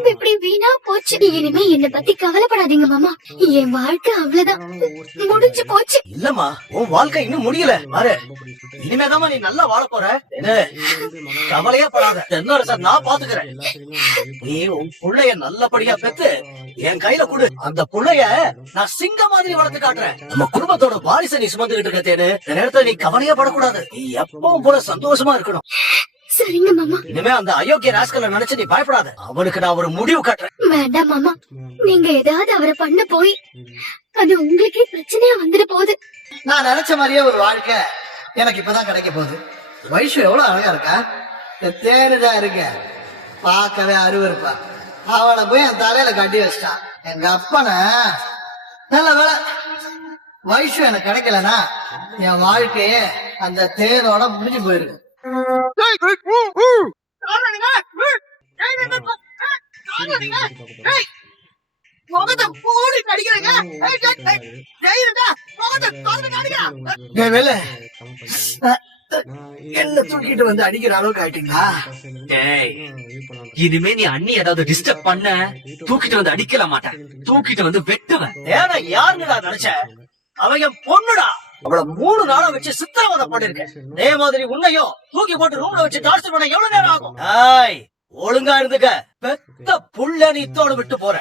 உடம்பு இப்படி வீணா போச்சு. இனிமே என்ன பத்தி கவலைப்படாதீங்க மாமா. என் வாழ்க்கை அவ்வளவுதான், முடிஞ்சு போச்சு. இல்லம்மா, உன் வாழ்க்கை இன்னும் முடியல. பாரு, இனிமேதாம்மா நீ நல்லா வாழ போற. என்ன கவலையே படாத, இன்னொரு சார் நான் பாத்துக்கிறேன். நீ உன் புள்ளைய நல்லபடியா பெத்து என் கையில கொடு. அந்த புள்ளைய நான் சிங்க மாதிரி வளர்த்து காட்டுறேன். நம்ம குடும்பத்தோட வாரிசை நீ சுமந்துகிட்டு இருக்கேன்னு இந்த நேரத்துல நீ கவலையே படக்கூடாது. நீ எப்பவும் போல சந்தோஷமா இருக்கணும். சரிங்க மாமா. இனிமே அந்த அயோக்கிய ராஸ்கலை நினைச்சு நீ பயப்படாத. அவனுக்கு நான் ஒரு முடிவு காட்டுறேன். வேண்டாம் மாமா, நீங்க ஏதாவது அவரை பண்ண போய் அது உங்களுக்கே பிரச்சனையா வந்துட்டு போகுது. நான் நினைச்ச மாதிரியே ஒரு வாழ்க்கை எனக்கு இப்பதான் கிடைக்க போகுது. வைஷு எவ்வளவு அழகா இருக்கா, தேனுதான் இருக்க, பார்க்கவே அருவருப்பா. அவளை போய் என் தலையில கட்டி வச்சிட்டான் எங்க அப்பனை. நல்ல வேலை வைஷு எனக்கு கிடைக்கலனா என் வாழ்க்கையே அந்த தேனோட முடிஞ்சு போயிருக்கு. என்ன தூக்கிட்டு வந்து அடிக்கிற அளவுக்கு ஆயிட்டீங்களா? இனிமே நீ அண்ணி ஏதாவது டிஸ்டர்ப் பண்ண தூக்கிட்டு வந்து அடிக்கல மாட்டேன், தூக்கிட்டு வந்து வெட்டுவேன். ஏன்னா யாருன்னு நான் நினைச்சேன், அவன் என் பொண்ணுடா. அவளை 3 நாளா வச்சு சித்திரவதை பண்ணிருக்கேன். அதே மாதிரி உன்னையும் தூக்கி போட்டு ரூம்ல வச்சு டார்ச்சர் பண்ண எவ்வளவு நேரம் ஆகும்? ஒழுங்கா இருந்துக்க. பெத்த புள்ள நீ இத்தோடு விட்டு போற.